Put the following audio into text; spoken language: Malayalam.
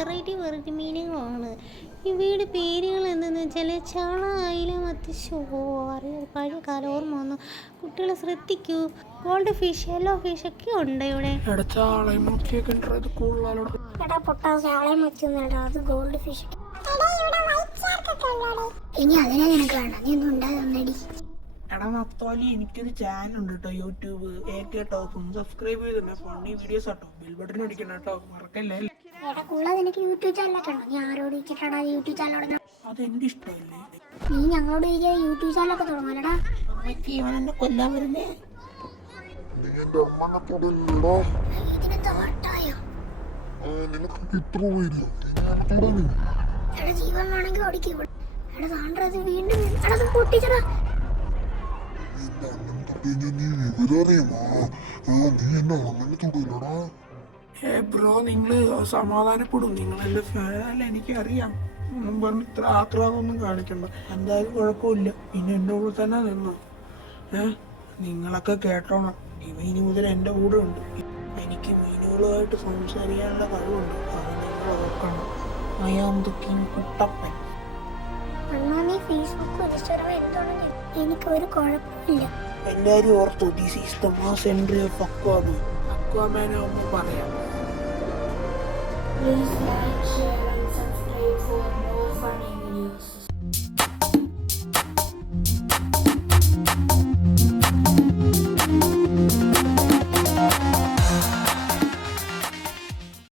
വെറൈറ്റി മീനുകളാണ്. ഇവയുടെ പേരുകൾ എന്തെന്ന് വെച്ചാൽ ചാള, അയില, മത്തി. അറിയാം, പഴയ കാലം ഓർമ്മ വന്നു. കുട്ടികളെ ശ്രദ്ധിക്കൂ. ഗോൾഡ് ഫിഷ്, യെല്ലോ ഫിഷ് ഒക്കെ ഉണ്ട് ഇവിടെ. Gold fish. ഇനി അതിനെ നിനക്ക് വേണം, നീ ഒന്നും ഉണ്ടാകുന്നടി. എടാ നത്തോലി, എനിക്കൊരു ചാനൽ ഉണ്ട് കേട്ടോ, യൂട്യൂബ് AK ടോപ്പ്. സബ്സ്ക്രൈബ് ചെയ്തിട്ടുണ്ട്. ഫണ്ണി വീഡിയോസ് കേട്ടോ. ബെൽ ബട്ടൺ അടിക്കണം കേട്ടോ, മറക്കല്ലേ. നിനക്ക് യൂട്യൂബ് ചാനലൊക്കെ ഉണ്ടോ? നീ ആരോട് ചോദിച്ചിട്ടാണ് യൂട്യൂബ് ചാനൽ? അതെന്റെ ഇഷ്ടമല്ലേ. നീ ഞങ്ങളോട് യൂട്യൂബ് ചാനലൊക്കെ തുടങ്ങാനടാ. ഇവൻ എന്നെ കൊല്ലാൻ വരുന്നേ. ഇതിന് തോട്ടായോ? എടാ ജീവൻ വേണമെങ്കിൽ ഓടിക്കും. എടാ താണ്ടത് വീണ്ടും എടാ പൊട്ടിച്ചടാ. ബ്രോ, നിങ്ങള് സമാധാനപ്പെടും. നിങ്ങളെന്റെ ഫാനല്ല, എനിക്കറിയാം. ഒന്നും പറഞ്ഞ് ഇത്ര ആക്രാമൊന്നും കാണിക്കണ്ട. എന്തായാലും കുഴപ്പമില്ല. പിന്നെ എൻ്റെ കൂടെ തന്നെ നിന്നു. നിങ്ങളൊക്കെ കേട്ടോണം, ഇനി മുതൽ എൻ്റെ കൂടെ ഉണ്ട്. എനിക്ക് മീനുകളുമായിട്ട് സംസാരിക്കാനുള്ള കഴിവുണ്ട്. അത് നിങ്ങൾ ഓർക്കണം. I am the king Kuttappan. എനിക്കൊരു കുഴപ്പമില്ല. എല്ലാരും ഓർത്തു, this is the mass entry of Aquaman. Aquaman ആവുമ്പോൾ പറയാം. Please like, share and subscribe for more funny videos.